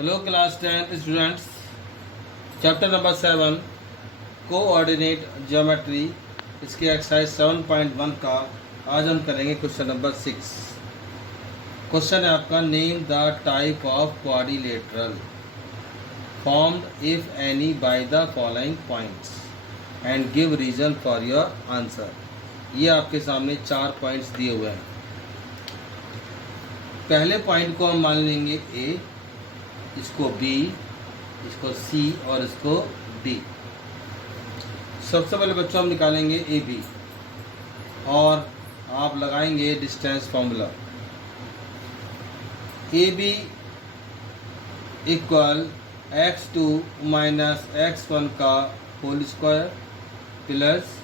Hello class 10 students. Chapter number 7 coordinate geometry, इसके exercise 7.1 का आज हम करेंगे क्वेश्चन नंबर 6। क्वेश्चन है आपका, name the type of quadrilateral formed if any by the following points and give reason for your answer. ये आपके सामने 4 पॉइंट्स दिए हुए हैं। पहले पॉइंट को हम मान लेंगे ए, इसको बी, इसको सी और इसको डी। सबसे पहले बच्चों हम निकालेंगे ए बी और आप लगाएंगे distance formula. A B equal x2 minus x1 का whole square plus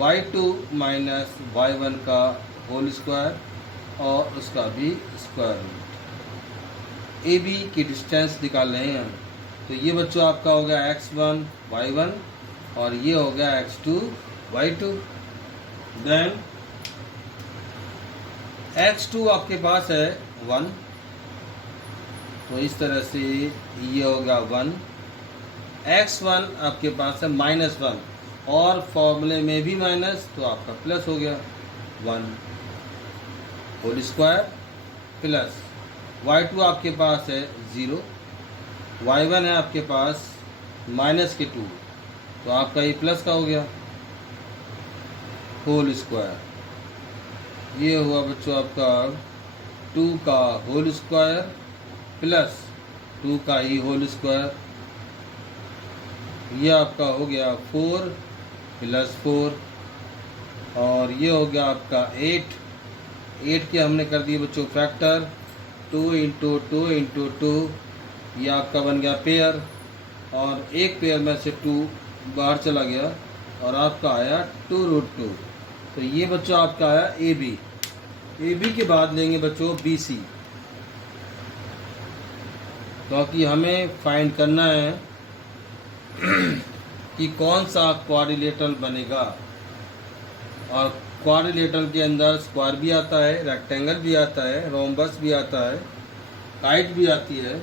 y2 minus y1 का होल स्क्वायर और उसका भी स्क्वायर रूट। ए बी की डिस्टेंस निकाल रहे हैं हम, तो ये बच्चों आपका हो गया x1 y1 और ये हो गया x2 y2। देन x2 आपके पास है 1, तो इस तरह से ये हो गया 1। x1 आपके पास है -1 और फॉर्मूले में भी माइनस, तो आपका प्लस हो गया 1 होल स्क्वायर प्लस y2 आपके पास है 0, y1 है आपके पास -2, तो आपका ये प्लस का हो गया होल स्क्वायर। ये हुआ बच्चों आपका 2 का होल स्क्वायर प्लस 2 का ही होल स्क्वायर। ये आपका हो गया 4 प्लस 4 और ये हो गया आपका 8 के हमने कर दिए बच्चों फैक्टर, 2 इंटू 2 इंटू 2, ये आपका बन गया पेयर और एक पेयर में से 2 बाहर चला गया और आपका आया 2√2। तो ये बच्चों आपका आया ए बी। ए बी के बाद लेंगे बच्चों बी सी, क्योंकि हमें फाइंड करना है कि कौन सा क्वाड्रिलेटरल बनेगा। और क्वाड्रिलेटरल के अंदर स्क्वायर भी आता है, रेक्टेंगल भी आता है, रोम्बस भी आता है, काइट भी आती है,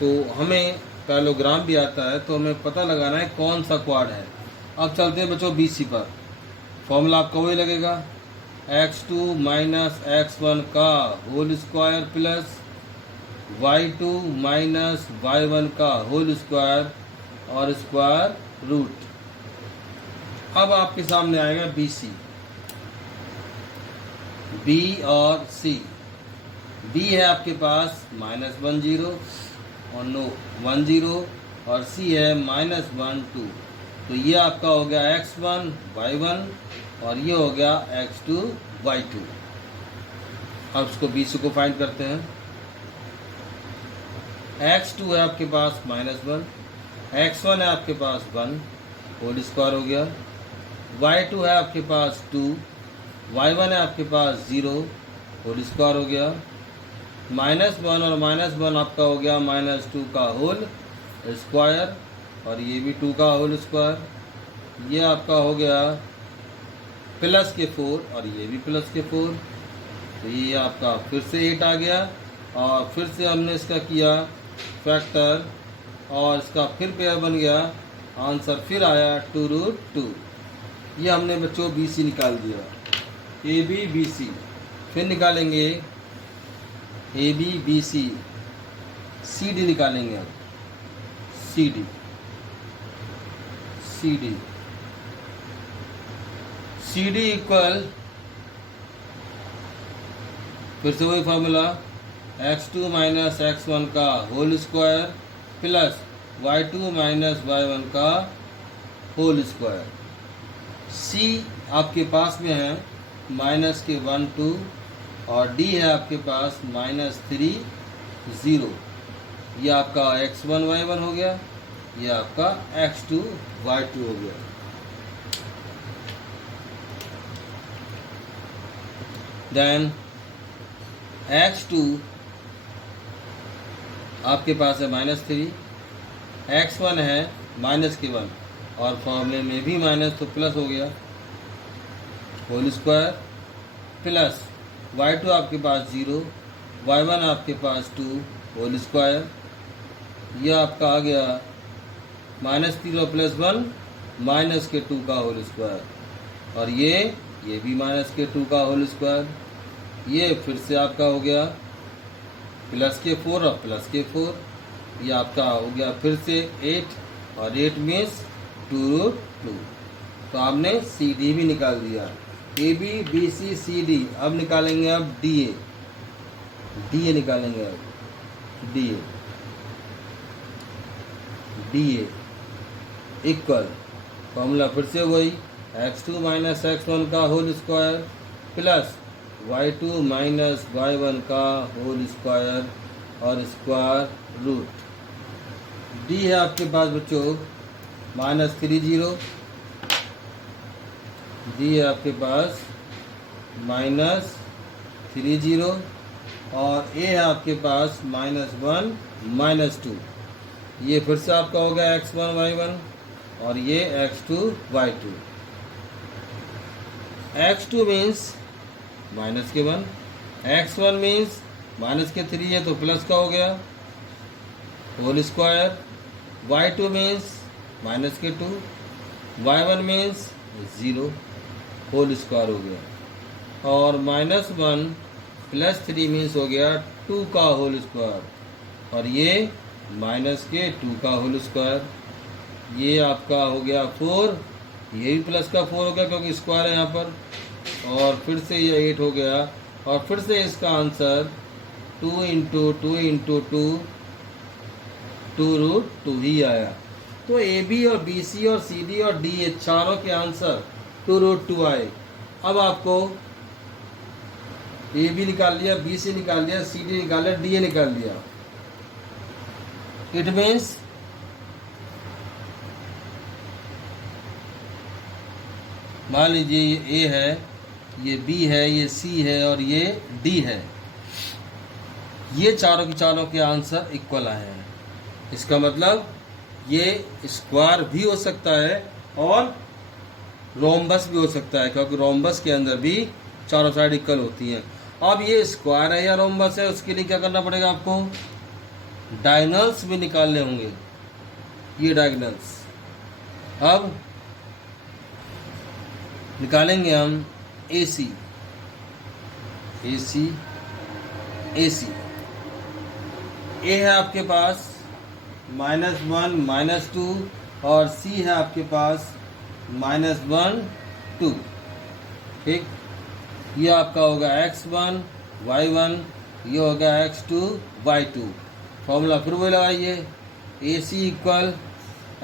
तो हमें पैरेललोग्राम भी आता है। तो हमें पता लगाना है कौन सा क्वाड है। अब चलते हैं बच्चों बी सी पर। फॉर्मूला आपका वही लगेगा, x2 माइनस x1 का whole square plus y2 minus y1 का होल स्क्वायर और स्क्वायर रूट। अब आपके सामने आएगा बी सी, बी और सी। बी है आपके पास -1 0 और 1 0 और सी है -1 2, तो ये आपका हो गया x1 y1 और ये हो गया x2 y2। अब इसको बी सी को फाइंड करते हैं। x2 है आपके पास -1, x1 है आपके पास 1 होल स्क्वायर हो गया, y2 है आपके पास 2, y1 है आपके पास 0 होल स्क्वायर हो गया, -1 और -1 आपका हो गया -2 का होल स्क्वायर और ये भी 2 का होल स्क्वायर। ये आपका हो गया प्लस के 4 और ये भी प्लस के 4, तो ये आपका फिर से 8 आ गया और फिर से हमने इसका किया फैक्टर और इसका फिर पेयर बन गया, आंसर फिर आया 2√2। ये हमने बच्चों बी सी निकाल दिया। ए बी बी सी फिर निकालेंगे A B B C, C D निकालेंगे। अब C D C D C D equal फिर से वही फॉर्मूला, x2 माइनस x1 का whole square plus y2 minus y1 का होल स्क्वायर। सी आपके पास में है -1 2 और डी है आपके पास -3 0। ये आपका x1 y1 हो गया, ये आपका x2 y2 हो गया। देन x2 आपके पास है -3, x1 है -1 और फॉर्मूले में भी माइनस, तो प्लस हो गया होल स्क्वायर प्लस y2 आपके पास 0, y1 आपके पास 2 होल स्क्वायर। ये आपका आ गया -3 प्लस 1 -2 का होल स्क्वायर। और ये भी -2 का होल स्क्वायर। ये फिर से आपका हो गया +4 और +4। ये आपका हो गया फिर से 8 और 8 मीन्स 2√2। तो आपने सी डी भी निकाल दिया। A B B C C D. अब निकालेंगे अब डी ए। डी ए निकालेंगे अब D A. D A equal formula फिर से वही x2 माइनस x1 का whole square plus y2 minus y1 का होल स्क्वायर और स्क्वायर रूट। डी है आपके पास बच्चों -30। डी है आपके पास -30 और ए है आपके पास -1 -2। ये फिर से आपका हो गया x1 y1 और ये x2 y2। x2 means -1, x1 means -3 है तो प्लस का हो गया whole square. y2 means -2, y1 means 0 whole square हो गया। और -1 + 3 मीन्स हो गया 2 का होल स्क्वायर और ये -2 का होल स्क्वायर। ये आपका हो गया 4। ये भी प्लस का 4 हो गया क्योंकि स्क्वायर है यहाँ पर। और फिर से ये 8 हो गया और फिर से इसका आंसर 2 × 2 × 2 2√2 ही आया। तो ए बी और बी सी और सी डी और डी ए चारों के आंसर 2√2 आए। अब आपको ए बी निकाल लिया, बी सी निकाल लिया, सी डी निकाल लिया, डी ए निकाल लिया। इट मीन्स मान लीजिए ये ए है, ये बी है, ये सी है और ये डी है। ये चारों के चारों के आंसर इक्वल आए हैं। इसका मतलब ये स्क्वायर भी हो सकता है और रोम्बस भी हो सकता है क्योंकि रोम्बस के अंदर भी चारों साइड इक्वल होती हैं। अब ये स्क्वायर है या रोम्बस है उसके लिए क्या करना पड़ेगा आपको? डायगोनल्स भी निकालने होंगे। ये डायगोनल्स अब निकालेंगे हम ए सी। ए सी ए सी ए है आपके पास -1 -2 और सी है आपके पास -1 2। ठीक, ये आपका होगा x1 y1, ये होगा x2 y2। फॉर्मूला फिर वही लगाइए ए सी इक्वल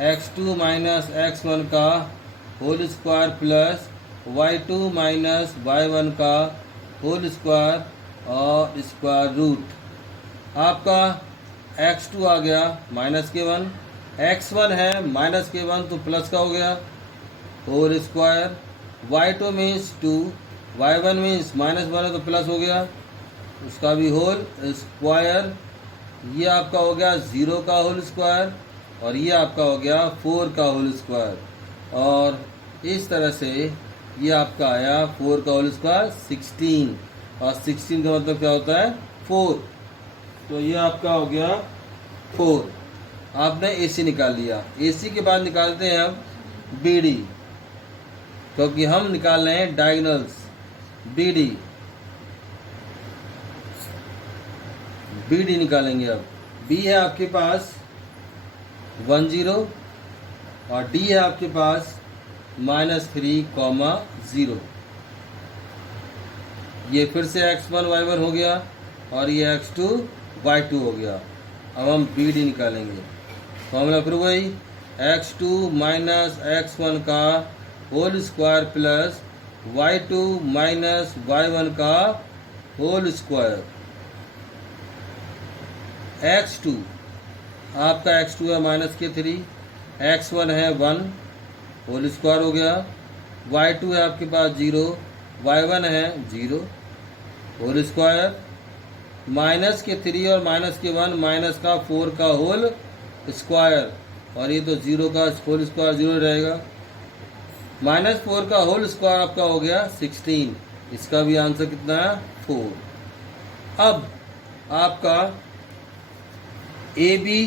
x2 माइनस x1 का whole square plus y2 minus y1 का होल स्क्वायर और स्क्वायर रूट। आपका x2 आ गया -1, x1 है -1 तो प्लस का हो गया whole square, y2 means 2, y1 means -1 है तो प्लस हो गया उसका भी होल स्क्वायर। ये आपका हो गया 0 का होल स्क्वायर और ये आपका हो गया 4 का होल स्क्वायर। और इस तरह से ये आपका आया 4 का होल स्क्वायर 16 और 16 का मतलब क्या होता है 4। तो ये आपका हो गया 4। आपने ए सी निकाल लिया। ए सी के बाद निकालते हैं अब बी डी क्योंकि हम निकाल रहे हैं डायगोनल्स। बी डी निकालेंगे। अब बी है आपके पास 10 और डी है आपके पास -3, 0। ये फिर से x1 y1 हो गया और ये x2 y2 हो गया। अब हम बी डी निकालेंगे। फॉर्मूला फिर वही x2 माइनस x1 का whole square plus y2 minus y1 का होल स्क्वायर। x2 आपका x2 है -3, x1 है 1 होल स्क्वायर हो गया, y2 है आपके पास 0, y1 है 0 होल स्क्वायर, -3 और -1 माइनस का 4 का होल स्क्वायर और ये तो 0 का होल स्क्वायर 0 रहेगा। -4 का होल स्क्वायर आपका हो गया 16। इसका भी आंसर कितना है 4। अब आपका A B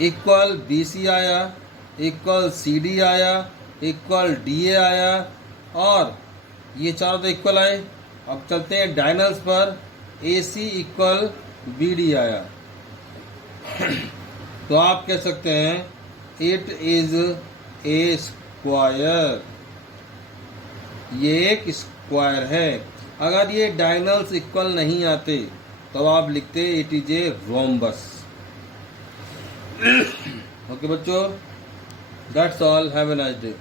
equal B C आया, इक्वल सी डी आया, इक्वल डी ए आया, और ये चारों तो इक्वल आए। अब चलते हैं डायनल्स पर, ए सी इक्वल बी डी आया। तो आप कह सकते हैं इट इज ए स्क्वायर, ये एक स्क्वायर है। अगर ये डायनल्स इक्वल नहीं आते तो आप लिखते it is a rhombus. Okay बच्चों, that's all, have a nice day.